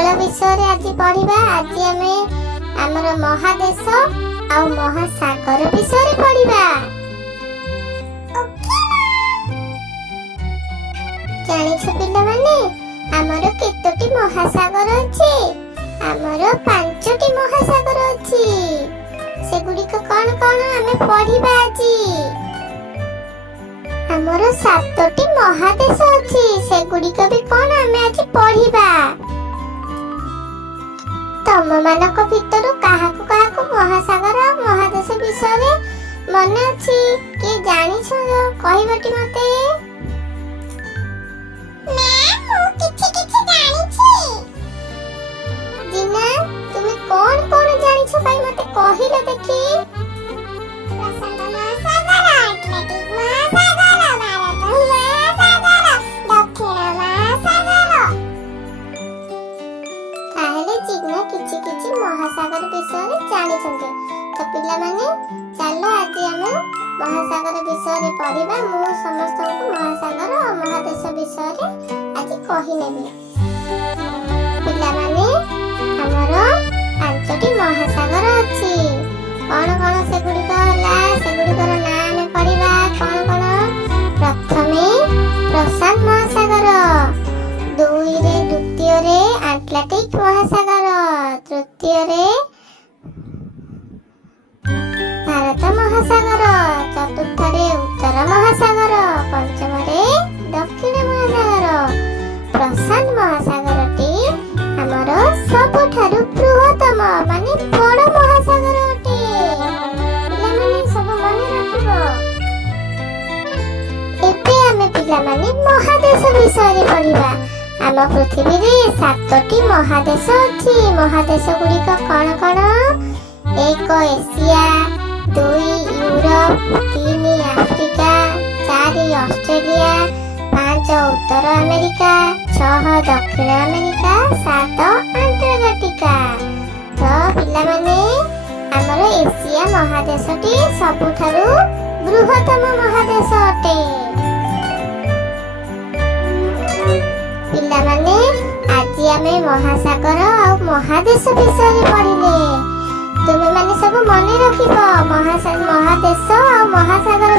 ଭୂଗୋଳ ବିଷୟରେ ଆଜି ପଢିବା। ଆଜି ଆମେ ଆମର ମହାଦେଶ ଆଉ ମହାସାଗର ବିଷୟରେ ପଢିବା। ଜାଣିଛ ପିଲାମାନେ, ଆମର କେତୋଟି ମହାସାଗର ଅଛି? ଆମର 5ଟି ମହାସାଗର ଅଛି। ସେଗୁଡ଼ିକ କଣ କଣ ଆମେ ପଢିବା ଆଜି। ଆମର 7ଟି ମହାଦେଶ ଅଛି। ସେଗୁଡ଼ିକ ବି କଣ ଆମେ ଆଜି ପଢିବା। ତମମାନଙ୍କ ଭିତରୁ କାହାକୁ କାହାକୁ ମହାସାଗର ଆଉ ମହାଦେଶ ବିଷୟରେ ମନେ ଅଛି? କିଏ ଜାଣିଛ କହିବଟି ମତେ? ଜିନା, ତୁମେ କଣ କଣ ଜାଣିଛ ଭାଇ ମତେ କହିଲ ଦେଖି। କିଛି କିଛି ମହାସାଗର ବିଷୟରେ ଜାଣିଛନ୍ତି ତ ପିଲାମାନେ। ଚାଲ ଆଜି ଆମେ ମହାସାଗର ବିଷୟରେ ପଢିବା। ମୁଁ ସମସ୍ତଙ୍କୁ ମହାସାଗର ଓ ମହାଦେଶ ବିଷୟରେ ଆଜି କହିନେବି। ପିଲାମାନେ, ଆମର 5ଟି ମହାସାଗର ଅଛି। କଣ କଣ ସେଗୁଡ଼ିକ ହେଲା? ସେଗୁଡ଼ିକର ନାଁ ଆମେ ପଢିବା। କଣ କଣ? ପ୍ରଥମେ ପ୍ରଶାନ୍ତ ମହାସାଗର, ଦ୍ୱିତୀୟରେ ଆଟଲାଣ୍ଟିକ ମହାସାଗର, ତୃତୀୟରେ ଭାରତ ମହାସାଗର, ଚତୁର୍ଥରେ ଉତ୍ତର ମହାସାଗର, ପଞ୍ଚମରେ ଦକ୍ଷିଣ ମହାସାଗର। ପ୍ରଶାନ୍ତ ମହାସାଗରଟି ଆମର ସବୁଠାରୁ ବୃହତ୍ତମ ମାନେ ବଡ଼ ମହାସାଗର ଅଟେ। ପିଲାମାନେ ସବୁ ମନେ ରଖିବ। ଏବେ ଆମେ ପିଲାମାନେ ମହାଦେଶ ବିଷୟରେ ପଢିବା। ଆମ ପୃଥିବୀରେ 7ଟି ମହାଦେଶ ଅଛି। ମହାଦେଶ ଗୁଡ଼ିକ କଣ କଣ? 1 ଏସିଆ, 2 ୟୁରୋପ, 3 ଆଫ୍ରିକା, 4 ଅଷ୍ଟ୍ରେଲିଆ, 5 ଉତ୍ତର ଆମେରିକା, 6 ଦକ୍ଷିଣ ଆମେରିକା, 7 ଆଣ୍ଟାର୍କଟିକା। ତ ପିଲାମାନେ, ଆମର ଏସିଆ ମହାଦେଶଟି ସବୁଠାରୁ ବୃହତ୍ତମ ମହାଦେଶ ଅଟେ। ପିଲାମାନେ, ଆଜି ଆମେ ମହାସାଗର ଆଉ ମହାଦେଶ ବିଷୟରେ ପଢିଲେ। ତୁମେମାନେ ସବୁ ମନେ ରଖିବ ମହାଦେଶ ଆଉ ମହାସାଗର